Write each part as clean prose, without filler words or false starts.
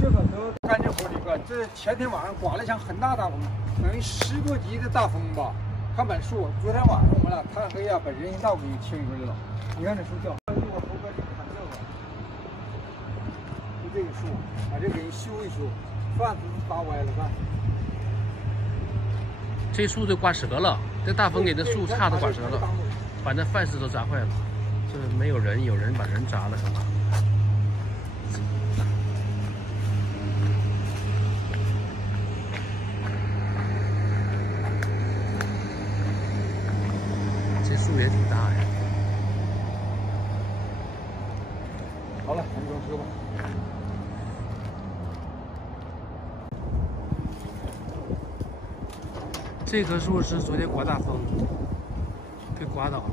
这个都甘蔗河里边，这前天晚上刮了一场很大大风，等于10多级的大风吧。看本树，昨天晚上我们俩探黑呀，把人行道给清出来了。你看这树掉，一会儿猴哥去砍这个，就这个树，把这给人修一修，范子都搭歪了，看。这树都刮折了，这大风给这树杈都刮折了，把那范式都砸坏了。这没有人，有人把人砸了，可能。这树也挺大呀。好了，咱们装车吧。这棵树是昨天刮大风给刮倒了，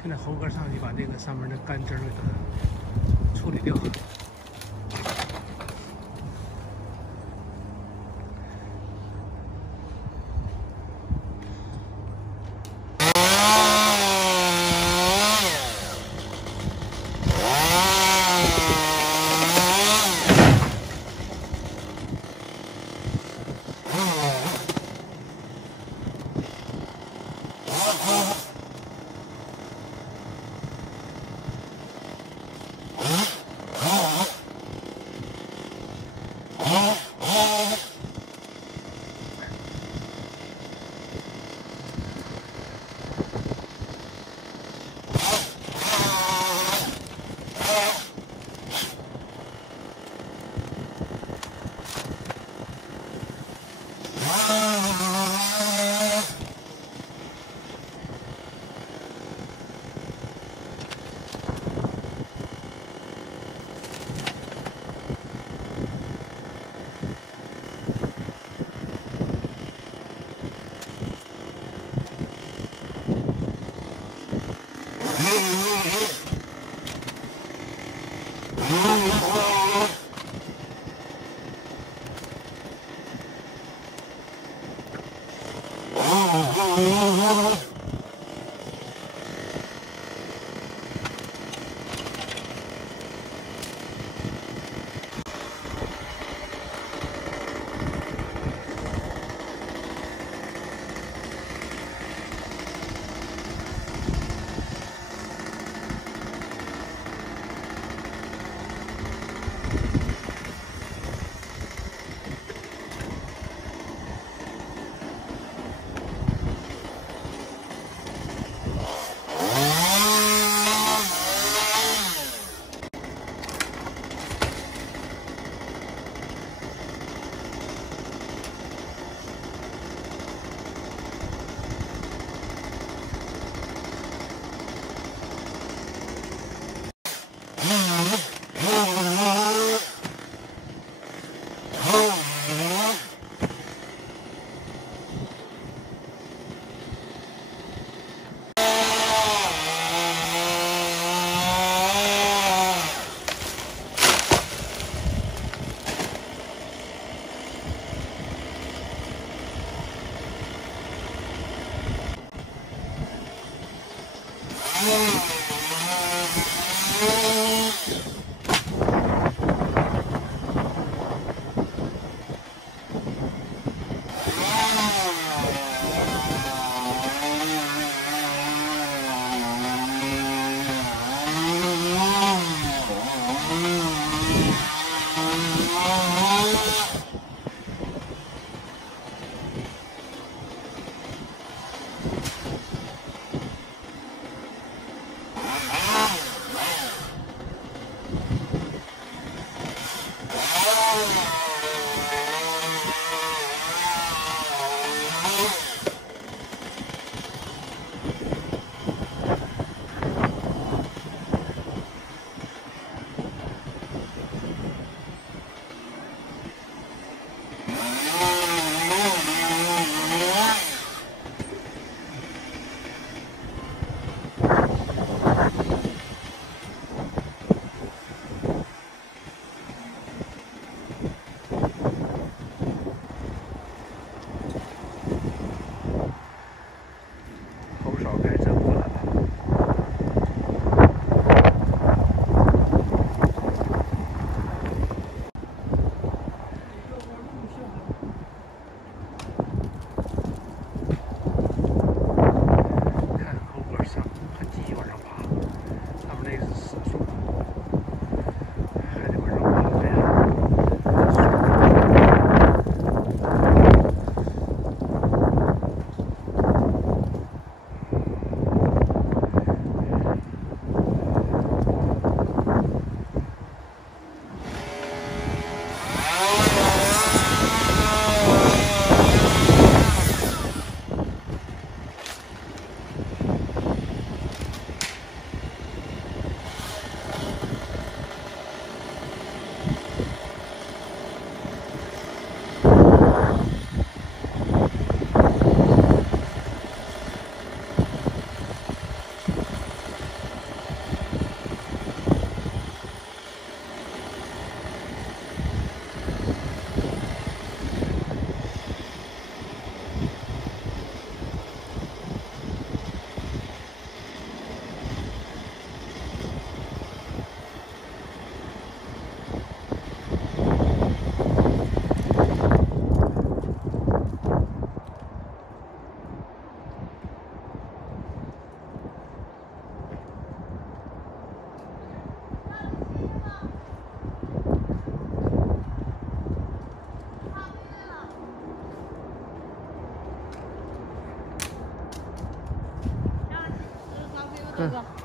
现在猴哥上去把这个上面的干枝给它处理掉。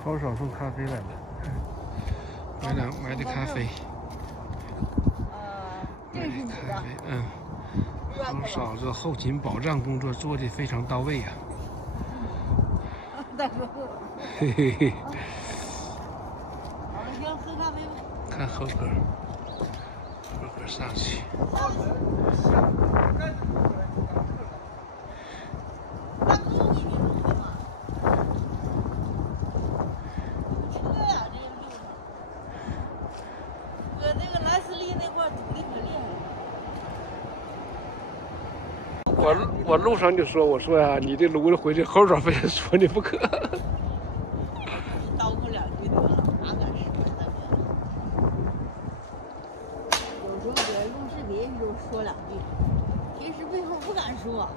好少送咖啡来了，买的咖啡，买的咖啡，好嫂子后勤保障工作做的非常到位呀。嘿嘿嘿。好了，行，喝咖啡吧。看猴哥上去。大哥，你别弄嘛。车呀，这个路上。搁那个兰斯利那块堵的可厉害了。我路上就说，我说呀，你这炉子回去，猴嫂非得说你不可。叨咕两句得了，哪敢说大哥？有时候搁录视频就说两句，平时背后不敢说。